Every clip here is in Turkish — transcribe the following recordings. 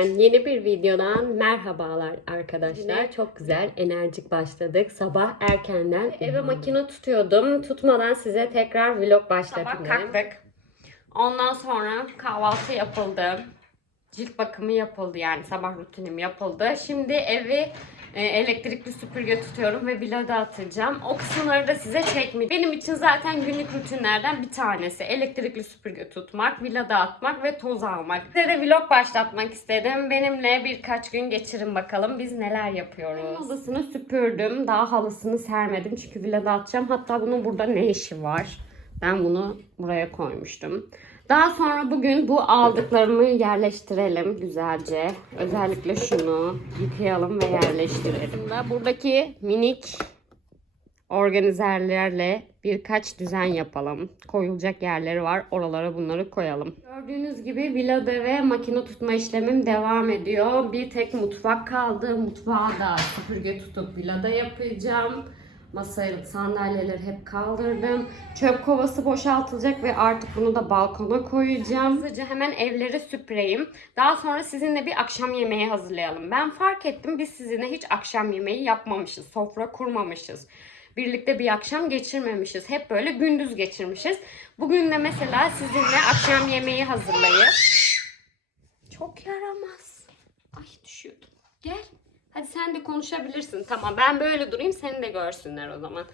Evimden yeni bir videodan merhabalar arkadaşlar. Çok güzel, enerjik başladık. Sabah erkenden eve makine tutuyordum. Tutmadan size tekrar vlog başlatayım. Sabah kalktık. Ondan sonra kahvaltı yapıldı. Cilt bakımı yapıldı yani sabah rutinim yapıldı. Şimdi evi e, elektrikli süpürge tutuyorum ve vloga atacağım. O kısımları da size çekmeyeceğim. Benim için zaten günlük rutinlerden bir tanesi. Elektrikli süpürge tutmak, vloga atmak ve toz almak. Size de vlog başlatmak istedim. Benimle birkaç gün geçirin bakalım biz neler yapıyoruz. Halısını süpürdüm. Daha halısını sermedim çünkü vloga atacağım. Hatta bunun burada ne işi var? Ben bunu buraya koymuştum. Daha sonra bugün bu aldıklarımı yerleştirelim güzelce. Özellikle şunu yıkayalım ve yerleştirelim. Buradaki minik organizerlerle birkaç düzen yapalım. Koyulacak yerleri var. Oralara bunları koyalım. Gördüğünüz gibi villada ve makine tutma işlemim devam ediyor. Bir tek mutfak kaldı. Mutfağı da süpürge tutup villada yapacağım. Masayı, sandalyeleri hep kaldırdım. Çöp kovası boşaltılacak ve artık bunu da balkona koyacağım. Hızlıca hemen evleri süpüreyim. Daha sonra sizinle bir akşam yemeği hazırlayalım. Ben fark ettim biz sizinle hiç akşam yemeği yapmamışız. Sofra kurmamışız. Birlikte bir akşam geçirmemişiz. Hep böyle gündüz geçirmişiz. Bugün de mesela sizinle akşam yemeği hazırlayıp çok yaramaz. Ay düşüyordum. Gel. Hadi sen de konuşabilirsin. Tamam ben böyle durayım seni de görsünler o zaman.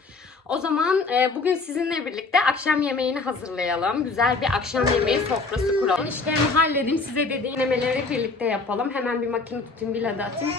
O zaman e, bugün sizinle birlikte akşam yemeğini hazırlayalım. Güzel bir akşam yemeği sofrası kuralım. İşlerimi halledeyim. Size dediğim denemeleri birlikte yapalım. Hemen bir makine tutayım, bir lada atayım.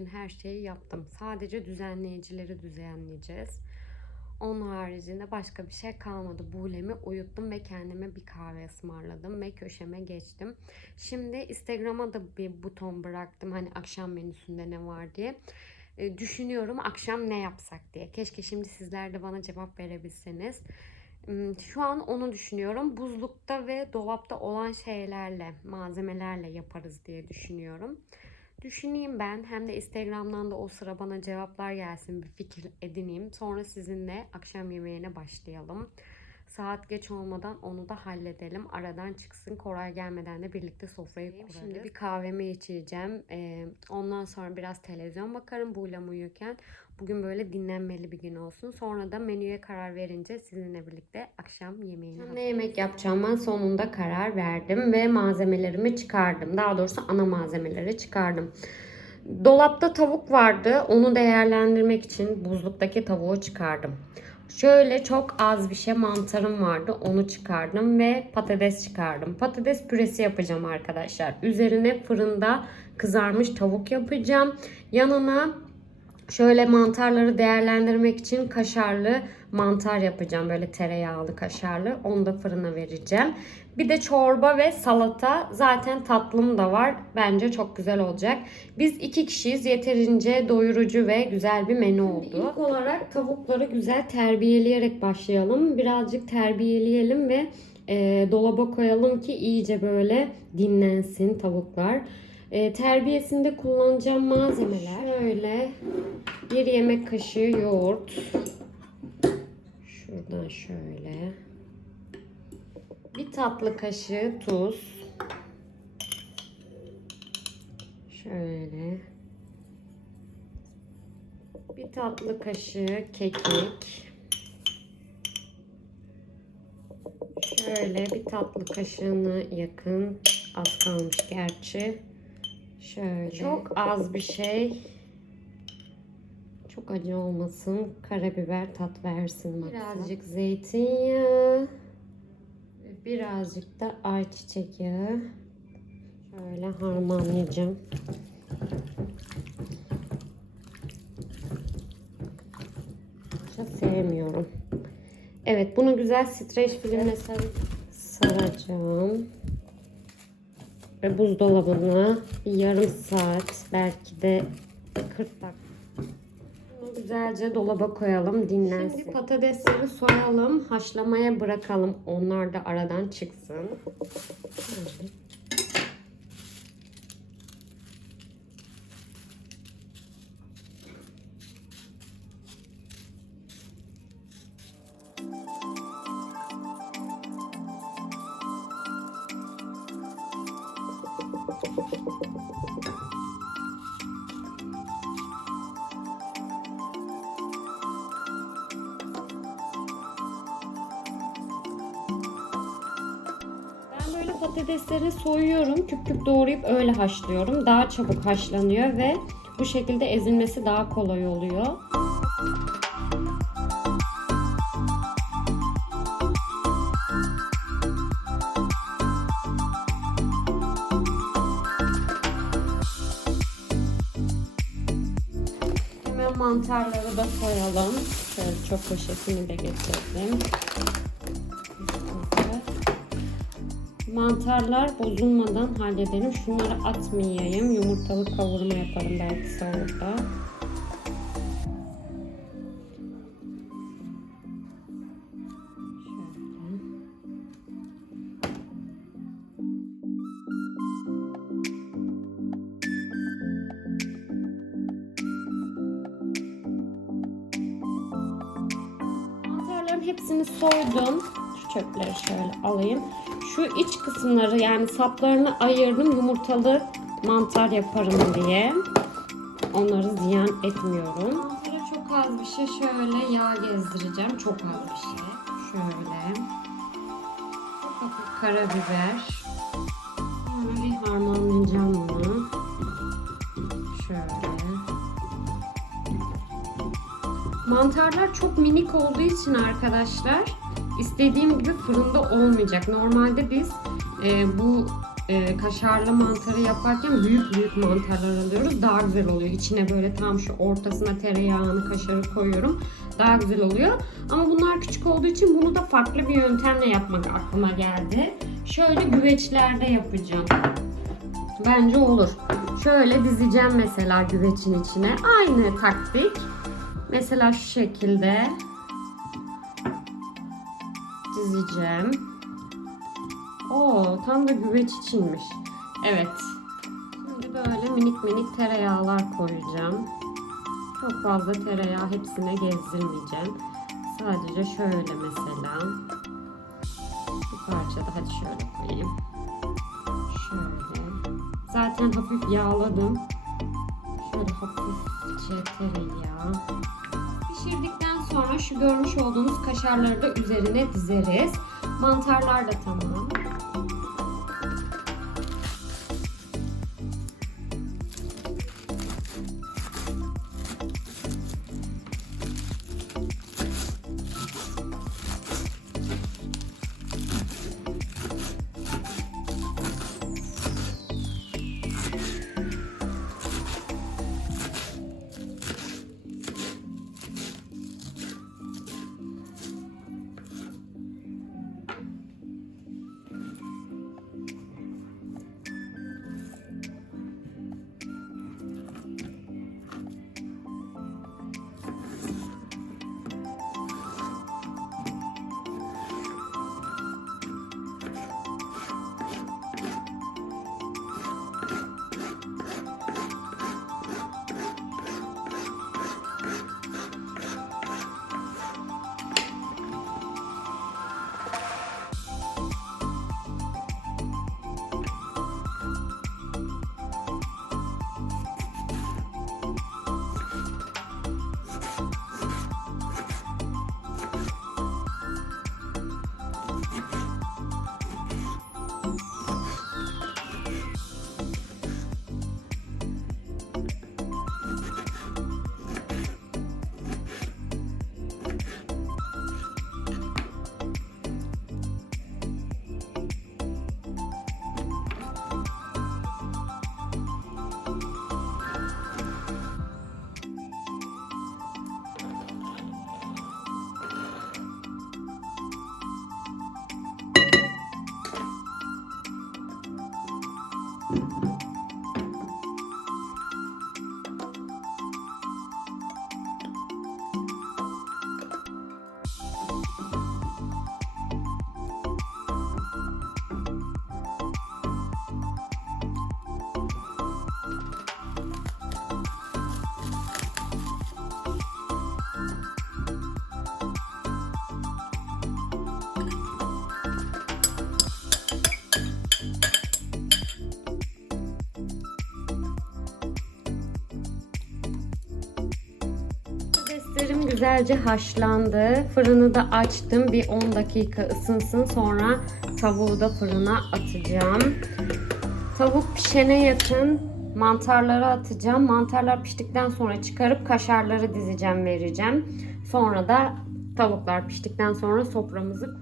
Bütün her şeyi yaptım. Sadece düzenleyicileri düzenleyeceğiz. Onun haricinde başka bir şey kalmadı. Buğlemi uyuttum ve kendime bir kahve ısmarladım ve köşeme geçtim. Şimdi Instagram'a da bir buton bıraktım. Hani akşam menüsünde ne var diye. E, düşünüyorum akşam ne yapsak diye. Keşke şimdi sizler de bana cevap verebilseniz. Hmm, Şu an onu düşünüyorum. Buzlukta ve dolapta olan şeylerle, malzemelerle yaparız diye düşünüyorum. Düşüneyim ben. Hem de Instagram'dan da o sıra bana cevaplar gelsin. Bir fikir edineyim. Sonra sizinle akşam yemeğine başlayalım. Saat geç olmadan onu da halledelim. Aradan çıksın. Koray gelmeden de birlikte sofrayı kurarız. Şimdi bir kahvemi içeceğim. Ee, ondan sonra biraz televizyon bakarım. Buğlem uyurken. Bugün böyle dinlenmeli bir gün olsun. Sonra da menüye karar verince sizinle birlikte akşam yemeğini Ne yemek yapacağıma sonunda karar verdim ve malzemelerimi çıkardım. Daha doğrusu ana malzemeleri çıkardım. Dolapta tavuk vardı. Onu değerlendirmek için buzluktaki tavuğu çıkardım. Şöyle çok az bir şey mantarım vardı. Onu çıkardım ve patates çıkardım. Patates püresi yapacağım arkadaşlar. Üzerine fırında kızarmış tavuk yapacağım. Yanına Şöyle mantarları değerlendirmek için kaşarlı mantar yapacağım. Böyle tereyağlı kaşarlı. Onu da fırına vereceğim. Bir de çorba ve salata. Zaten tatlım da var. Bence çok güzel olacak. Biz iki kişiyiz. Yeterince doyurucu ve güzel bir menü oldu. İlk olarak tavukları güzel terbiyeleyerek başlayalım. Birazcık terbiyeleyelim ve e, dolaba koyalım ki iyice böyle dinlensin tavuklar. E, terbiyesinde kullanacağım malzemeler. Şöyle bir yemek kaşığı yoğurt. Şuradan şöyle. Bir tatlı kaşığı tuz. Şöyle. Bir tatlı kaşığı kekik. Şöyle bir tatlı kaşığına yakın az kalmış gerçi Şöyle. Çok az bir şey. Çok acı olmasın. Karabiber tat versin. Birazcık zeytinyağı. ve Birazcık da ayçiçek yağı. Şöyle harmanlayacağım. Çok sevmiyorum. Evet bunu güzel streç filmle sar- saracağım. Ve buzdolabına bir yarım saat belki de 40 dakika. Bunu güzelce dolaba koyalım dinlensin. Şimdi patatesleri soyalım, haşlamaya bırakalım. Onlar da aradan çıksın. Şöyle. Patatesleri soyuyorum. Küp küp doğrayıp öyle haşlıyorum. Daha çabuk haşlanıyor ve bu şekilde ezilmesi daha kolay oluyor. Hemen mantarları da soyalım. Şöyle çok poşetini de getirdim. Mantarlar bozulmadan halledelim. Şunları atmayayım. Yumurtalı kavurma yaparım belki sonra. Alayım. Şu iç kısımları yani saplarını ayırdım yumurtalı mantar yaparım diye. Onları ziyan etmiyorum. Mantara çok az bir şey şöyle yağ gezdireceğim. Çok az bir şey. Şöyle. Çok hafif karabiber. Böyle bir harmanlayacağım bunu. Şöyle. Mantarlar çok minik olduğu için arkadaşlar istediğim gibi fırında olmayacak. Normalde biz e, bu e, kaşarlı mantarı yaparken büyük büyük mantarlar alıyoruz. Daha güzel oluyor. İçine böyle tam şu ortasına tereyağını, kaşarı koyuyorum. Daha güzel oluyor. Ama bunlar küçük olduğu için bunu da farklı bir yöntemle yapmak aklıma geldi. Şöyle güveçlerde yapacağım. Bence olur. Şöyle dizeceğim mesela güvecin içine. Aynı taktik. Mesela şu şekilde dizeceğim. Oo, tam da güveç içinmiş. Evet. Şimdi böyle minik minik tereyağlar koyacağım. Çok fazla tereyağı hepsine gezdirmeyeceğim. Sadece şöyle mesela. Bir parça da hadi şöyle koyayım. Şöyle. Zaten hafif yağladım. Şöyle hafifçe tereyağı. Pişirdikten sonra şu görmüş olduğunuz kaşarları da üzerine dizeriz. Mantarlar da tamam. Güzelce haşlandı. Fırını da açtım. Bir 10 dakika ısınsın. Sonra tavuğu da fırına atacağım. Tavuk pişene yakın mantarları atacağım. Mantarlar piştikten sonra çıkarıp kaşarları dizeceğim, vereceğim. Sonra da tavuklar piştikten sonra soframızı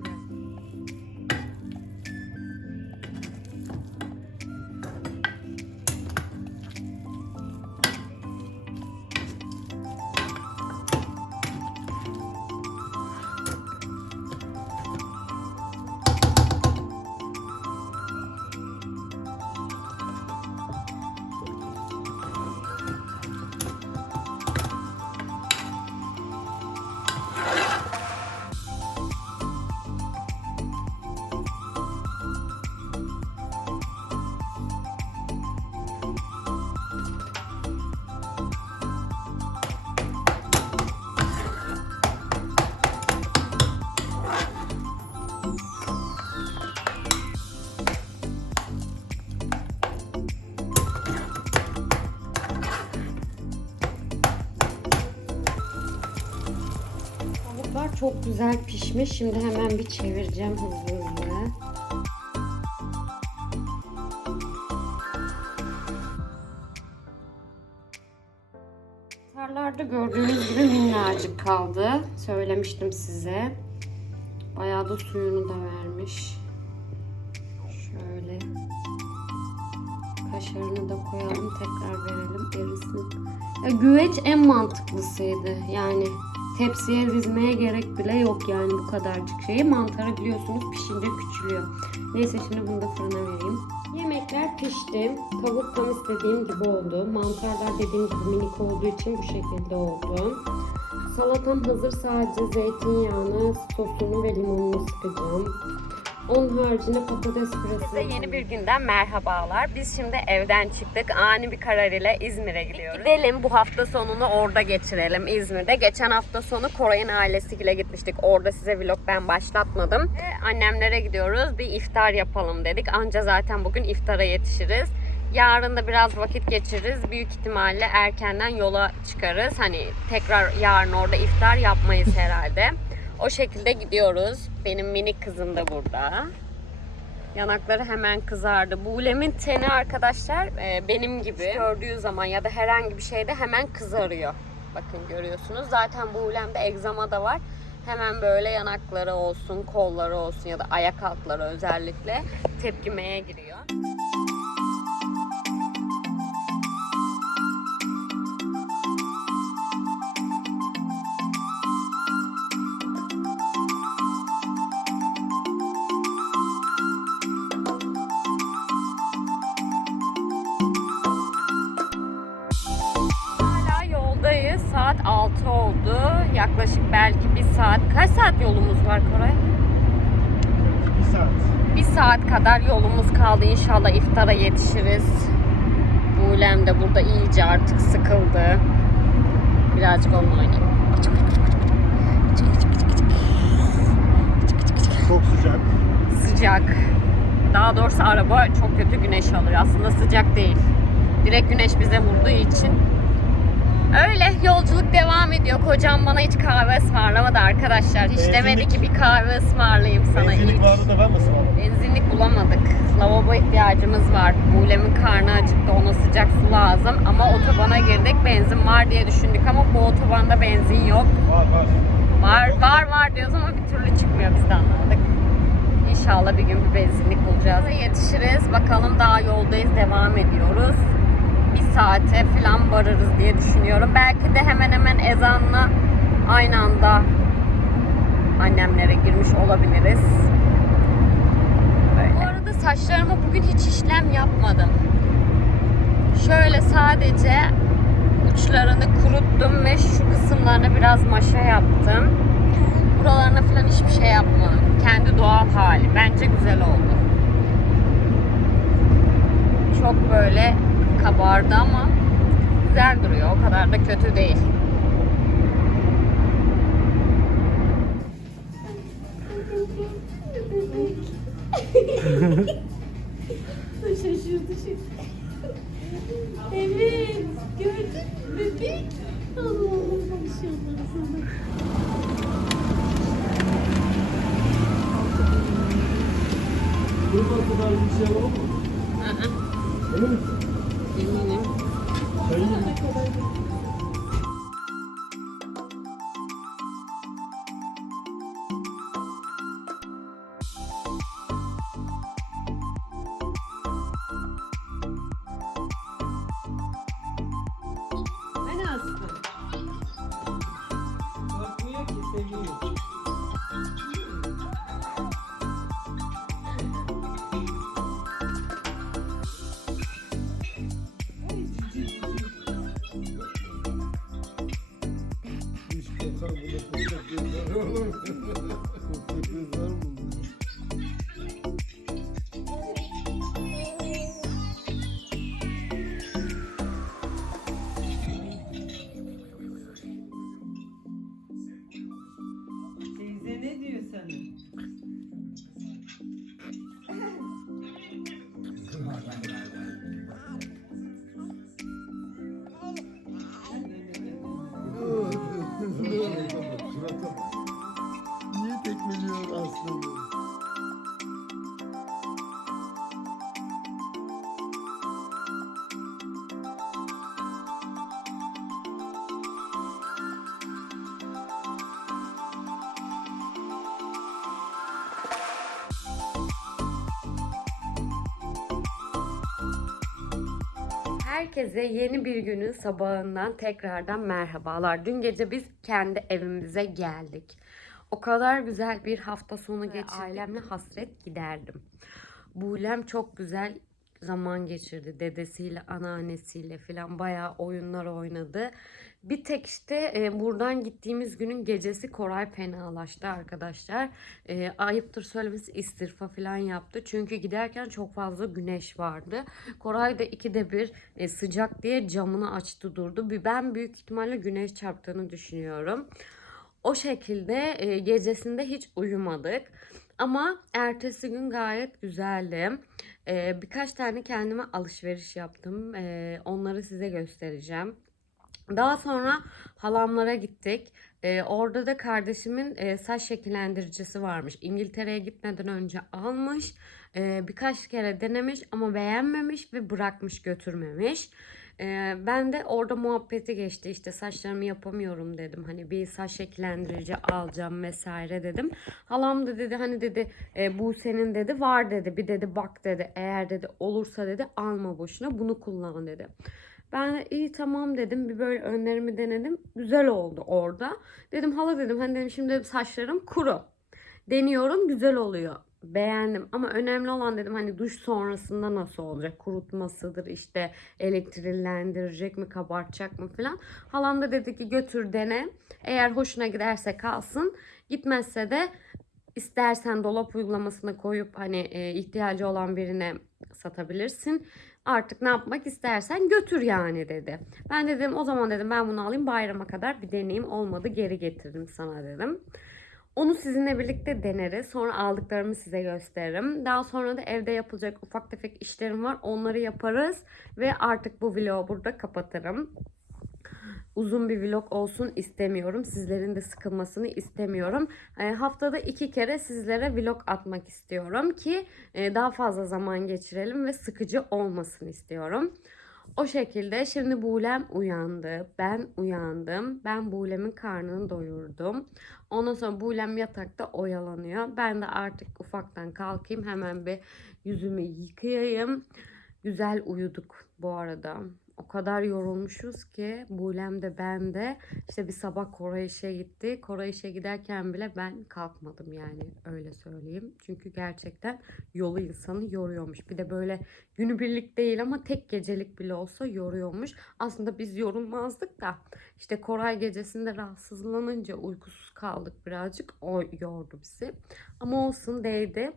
güzel pişmiş. Şimdi hemen bir çevireceğim hızlı hızlı. Tarlarda gördüğünüz gibi minnacık kaldı. Söylemiştim size. Bayağı da suyunu da vermiş. Şöyle. Kaşarını da koyalım. Tekrar verelim. Erisin. Ya, güveç en mantıklısıydı. Yani tepsiye dizmeye gerek bile yok yani bu kadarcık şeyi. Mantarı biliyorsunuz pişince küçülüyor. Neyse şimdi bunu da fırına vereyim. Yemekler pişti. Tavuk tam istediğim gibi oldu. Mantarlar dediğim gibi minik olduğu için bu şekilde oldu. Salatam hazır sadece zeytinyağını, sosunu ve limonunu sıkacağım. Onun haricinde patates püresi. Size yeni bir günden merhabalar. Biz şimdi evden çıktık. Ani bir karar ile İzmir'e gidiyoruz. Gidelim bu hafta sonunu orada geçirelim İzmir'de. Geçen hafta sonu Koray'ın ailesiyle gitmiştik. Orada size vlog ben başlatmadım. Ve annemlere gidiyoruz. Bir iftar yapalım dedik. Anca zaten bugün iftara yetişiriz. Yarın da biraz vakit geçiririz. Büyük ihtimalle erkenden yola çıkarız. Hani tekrar yarın orada iftar yapmayız herhalde. O şekilde gidiyoruz. Benim minik kızım da burada. Yanakları hemen kızardı. Buğulemin teni arkadaşlar e, benim gibi gördüğü zaman ya da herhangi bir şeyde hemen kızarıyor. Bakın görüyorsunuz. Zaten Buğulem'de egzama da var. Hemen böyle yanakları olsun, kolları olsun ya da ayak altları özellikle tepkimeye giriyor. Saat 6 oldu. Yaklaşık belki bir saat. Kaç saat yolumuz var Koray? Bir saat. Bir saat kadar yolumuz kaldı. İnşallah iftara yetişiriz. Buğlem de burada iyice artık sıkıldı. Birazcık onunla oynayayım. Çok sıcak. Sıcak. Daha doğrusu araba çok kötü güneş alıyor. Aslında sıcak değil. Direkt güneş bize vurduğu için. Öyle yolculuk devam ediyor. Kocam bana hiç kahve ısmarlamadı arkadaşlar. Hiç Benzinlik- demedi ki bir kahve ısmarlayayım sana ilk. Benzinlik vardı da ben mi ısmarladım? Benzinlik bulamadık. Lavabo ihtiyacımız var. Bulem'in karnı acıktı. Ona sıcak su lazım. Ama otobana girdik. Benzin var diye düşündük ama bu otobanda benzin yok. Var var. Var var var diyoruz ama bir türlü çıkmıyor biz de. İnşallah bir gün bir benzinlik bulacağız. Yetişiriz. Bakalım daha yoldayız. Devam ediyoruz. Bir saate falan varırız diye düşünüyorum. Belki de hemen hemen ezanla aynı anda annemlere girmiş olabiliriz. Böyle. Bu arada saçlarıma bugün hiç işlem yapmadım. Şöyle sadece uçlarını kuruttum ve şu kısımlarına biraz maşa yaptım. Buralarına falan hiçbir şey yapmadım. Kendi doğal hali. Bence güzel oldu. Çok böyle kabardı ama güzel duruyor. O kadar da kötü değil. Şaşırdı şimdi. Evet, gördün mü bebek? Allah'ım maşallah Burada kadar bir şey var mı? Emin misin? Gözler var mı? Herkese yeni bir günün sabahından tekrardan merhabalar. Dün gece biz kendi evimize geldik. O kadar güzel bir hafta sonu geçirdik. Ailemle hasret giderdim. Buğlem çok güzel zaman geçirdi. Dedesiyle, anneannesiyle falan bayağı oyunlar oynadı. Bir tek işte e, buradan gittiğimiz günün gecesi Koray fenalaştı arkadaşlar. E, ayıptır söylemesi istirfa falan yaptı. Çünkü giderken çok fazla güneş vardı. Koray da ikide bir e, sıcak diye camını açtı durdu. Ben büyük ihtimalle güneş çarptığını düşünüyorum. O şekilde e, gecesinde hiç uyumadık. Ama ertesi gün gayet güzeldi. E, birkaç tane kendime alışveriş yaptım. E, onları size göstereceğim. Daha sonra halamlara gittik. Ee, orada da kardeşimin e, saç şekillendiricisi varmış. İngiltere'ye gitmeden önce almış. Ee, birkaç kere denemiş ama beğenmemiş ve bırakmış götürmemiş. Ee, ben de orada muhabbeti geçti. İşte saçlarımı yapamıyorum dedim. Hani bir saç şekillendirici alacağım vesaire dedim. Halam da dedi hani dedi e, bu senin dedi var dedi. Bir dedi bak dedi eğer dedi olursa dedi alma boşuna bunu kullan dedi. Ben de iyi tamam dedim. Bir böyle önlerimi denedim. Güzel oldu orada. Dedim hala dedim hani dedim şimdi saçlarım kuru. Deniyorum güzel oluyor. Beğendim ama önemli olan dedim hani duş sonrasında nasıl olacak? Kurutmasıdır işte elektrillendirecek mi kabartacak mı falan. Halam da dedi ki götür dene. Eğer hoşuna giderse kalsın. Gitmezse de istersen dolap uygulamasına koyup hani e, ihtiyacı olan birine satabilirsin. Artık ne yapmak istersen götür yani dedi. Ben dedim o zaman dedim ben bunu alayım bayrama kadar bir deneyim olmadı geri getiririm sana dedim. Onu sizinle birlikte deneriz. Sonra aldıklarımı size gösteririm. Daha sonra da evde yapılacak ufak tefek işlerim var. Onları yaparız ve artık bu vlogu burada kapatırım uzun bir vlog olsun istemiyorum. Sizlerin de sıkılmasını istemiyorum. E, haftada iki kere sizlere vlog atmak istiyorum ki e, daha fazla zaman geçirelim ve sıkıcı olmasın istiyorum. O şekilde şimdi Buğlem uyandı. Ben uyandım. Ben Buğlem'in karnını doyurdum. Ondan sonra Buğlem yatakta oyalanıyor. Ben de artık ufaktan kalkayım. Hemen bir yüzümü yıkayayım. Güzel uyuduk bu arada. O kadar yorulmuşuz ki Bulem de ben de işte bir sabah Koray işe gitti. Koray işe giderken bile ben kalkmadım yani öyle söyleyeyim. Çünkü gerçekten yolu insanı yoruyormuş. Bir de böyle günübirlik değil ama tek gecelik bile olsa yoruyormuş. Aslında biz yorulmazdık da işte Koray gecesinde rahatsızlanınca uykusuz kaldık birazcık. O yordu bizi. Ama olsun değdi.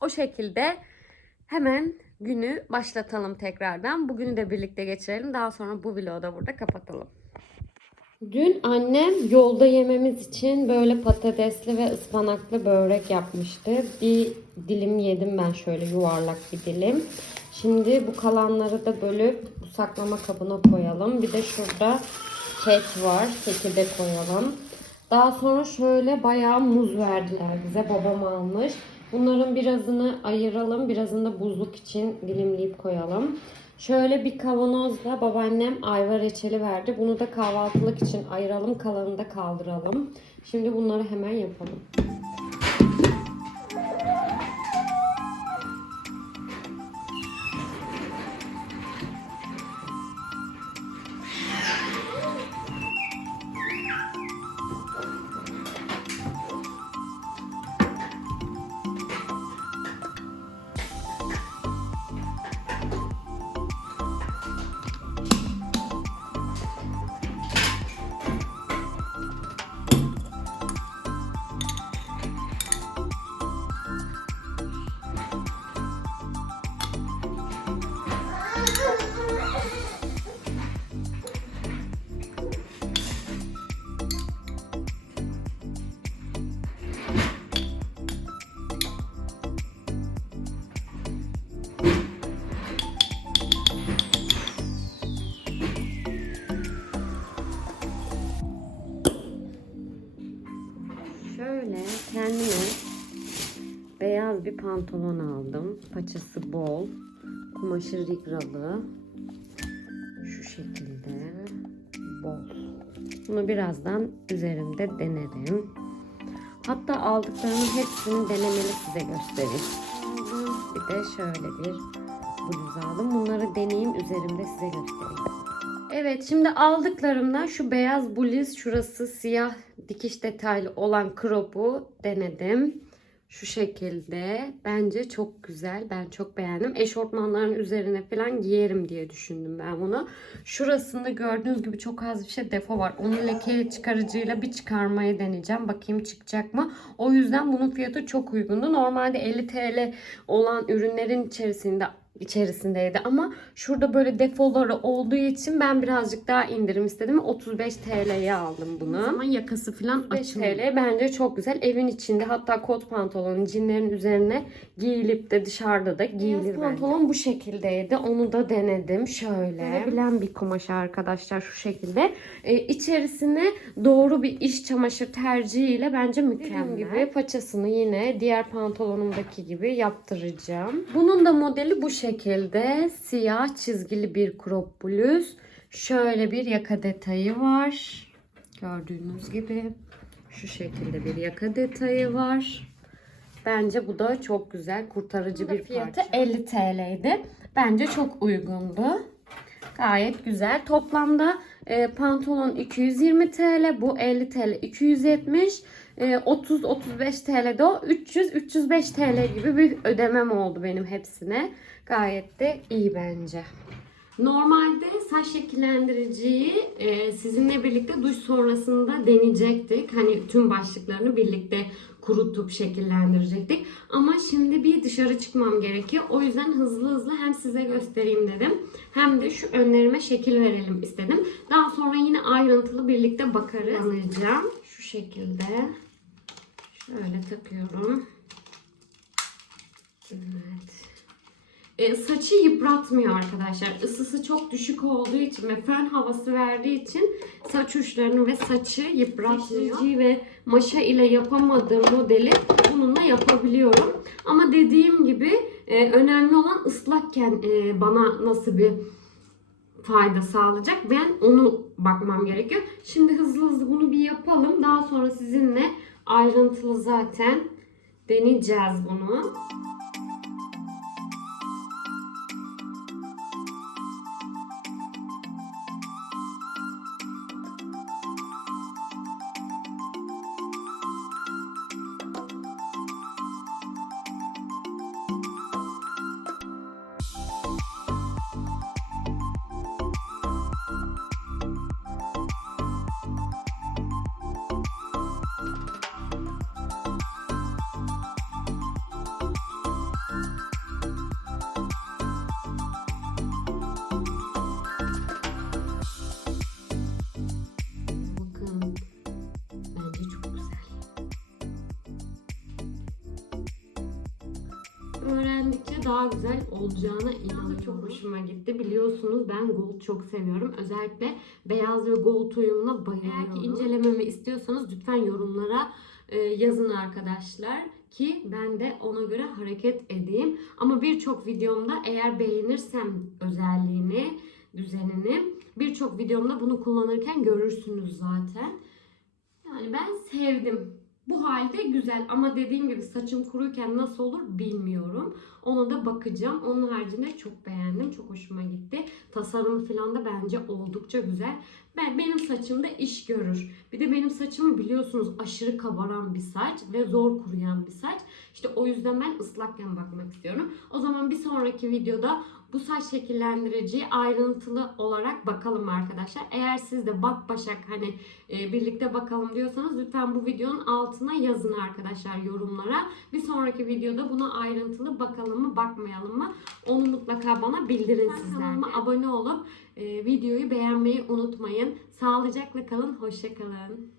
O şekilde Hemen günü başlatalım tekrardan. Bugünü de birlikte geçirelim. Daha sonra bu vlogu da burada kapatalım. Dün annem yolda yememiz için böyle patatesli ve ıspanaklı börek yapmıştı. Bir dilim yedim ben şöyle yuvarlak bir dilim. Şimdi bu kalanları da bölüp saklama kabına koyalım. Bir de şurada kek var. Keki de koyalım. Daha sonra şöyle bayağı muz verdiler bize. Babam almış. Bunların birazını ayıralım. Birazını da buzluk için dilimleyip koyalım. Şöyle bir kavanozla babaannem ayva reçeli verdi. Bunu da kahvaltılık için ayıralım. Kalanını da kaldıralım. Şimdi bunları hemen yapalım. Pantolon aldım. Paçası bol. Kumaşı rigralı. Şu şekilde bol. Bunu birazdan üzerimde denerim. Hatta aldıklarımın hepsini denemeli size göstereyim. Bir de şöyle bir bluz aldım. Bunları deneyeyim üzerimde size göstereyim. Evet şimdi aldıklarımdan şu beyaz bluz şurası siyah dikiş detaylı olan cropu denedim. Şu şekilde. Bence çok güzel. Ben çok beğendim. Eşortmanların üzerine falan giyerim diye düşündüm ben bunu. Şurasında gördüğünüz gibi çok az bir şey defo var. Onu leke çıkarıcıyla bir çıkarmayı deneyeceğim. Bakayım çıkacak mı? O yüzden bunun fiyatı çok uygundu. Normalde 50 TL olan ürünlerin içerisinde içerisindeydi ama şurada böyle defoları olduğu için ben birazcık daha indirim istedim. 35 TL'ye aldım bunu. Ama yakası falan 35 TL bence çok güzel. Evin içinde hatta kot pantolonun cinlerin üzerine giyilip de dışarıda da giyilir bence. pantolon bu şekildeydi. Onu da denedim. Şöyle. Bilen bir kumaş arkadaşlar şu şekilde. Ee, içerisine doğru bir iş çamaşır tercihiyle bence mükemmel. gibi paçasını yine diğer pantolonumdaki gibi yaptıracağım. Bunun da modeli bu şekilde siyah çizgili bir crop bluz. Şöyle bir yaka detayı var. Gördüğünüz gibi şu şekilde bir yaka detayı var. Bence bu da çok güzel kurtarıcı bir fiyatı 50 TL'ydi. Bence çok uygundu. Gayet güzel. Toplamda e, pantolon 220 TL, bu 50 TL 270, e, 30-35 TL'de o 300-305 TL gibi bir ödemem oldu benim hepsine. Gayet de iyi bence. Normalde saç şekillendiriciyi e, sizinle birlikte duş sonrasında deneyecektik. Hani tüm başlıklarını birlikte kurutup şekillendirecektik. Ama şimdi bir dışarı çıkmam gerekiyor. O yüzden hızlı hızlı hem size göstereyim dedim. Hem de şu önlerime şekil verelim istedim. Daha sonra yine ayrıntılı birlikte bakarız. Anlayacağım. Şu şekilde. Şöyle takıyorum. Evet. E, saçı yıpratmıyor arkadaşlar. Isısı çok düşük olduğu için ve fön havası verdiği için saç uçlarını ve saçı yıpratmıyor. ve maşa ile yapamadığım modeli bununla yapabiliyorum. Ama dediğim gibi e, önemli olan ıslakken e, bana nasıl bir fayda sağlayacak. Ben onu bakmam gerekiyor. Şimdi hızlı hızlı bunu bir yapalım. Daha sonra sizinle ayrıntılı zaten deneyeceğiz bunu. Daha güzel olacağına inanıyorum. Çok hoşuma gitti. Biliyorsunuz ben gold çok seviyorum. Özellikle beyaz ve gold uyumuna bayılıyorum. Eğer ki incelememi istiyorsanız lütfen yorumlara e, yazın arkadaşlar ki ben de ona göre hareket edeyim. Ama birçok videomda eğer beğenirsem özelliğini, düzenini birçok videomda bunu kullanırken görürsünüz zaten. Yani ben sevdim. Bu halde güzel ama dediğim gibi saçım kuruyken nasıl olur bilmiyorum. Ona da bakacağım. Onun haricinde çok beğendim. Çok hoşuma gitti. Tasarımı falan da bence oldukça güzel. Ben benim saçımda iş görür. Bir de benim saçımı biliyorsunuz aşırı kabaran bir saç ve zor kuruyan bir saç. İşte o yüzden ben ıslakken bakmak istiyorum. O zaman bir sonraki videoda bu saç şekillendiriciyi ayrıntılı olarak bakalım arkadaşlar. Eğer siz de bak başak hani e, birlikte bakalım diyorsanız lütfen bu videonun altına yazın arkadaşlar yorumlara. Bir sonraki videoda buna ayrıntılı bakalım mı bakmayalım mı onu mutlaka bana bildirin sizler. Kanalıma abone olup videoyu beğenmeyi unutmayın. Sağlıcakla kalın, hoşça kalın.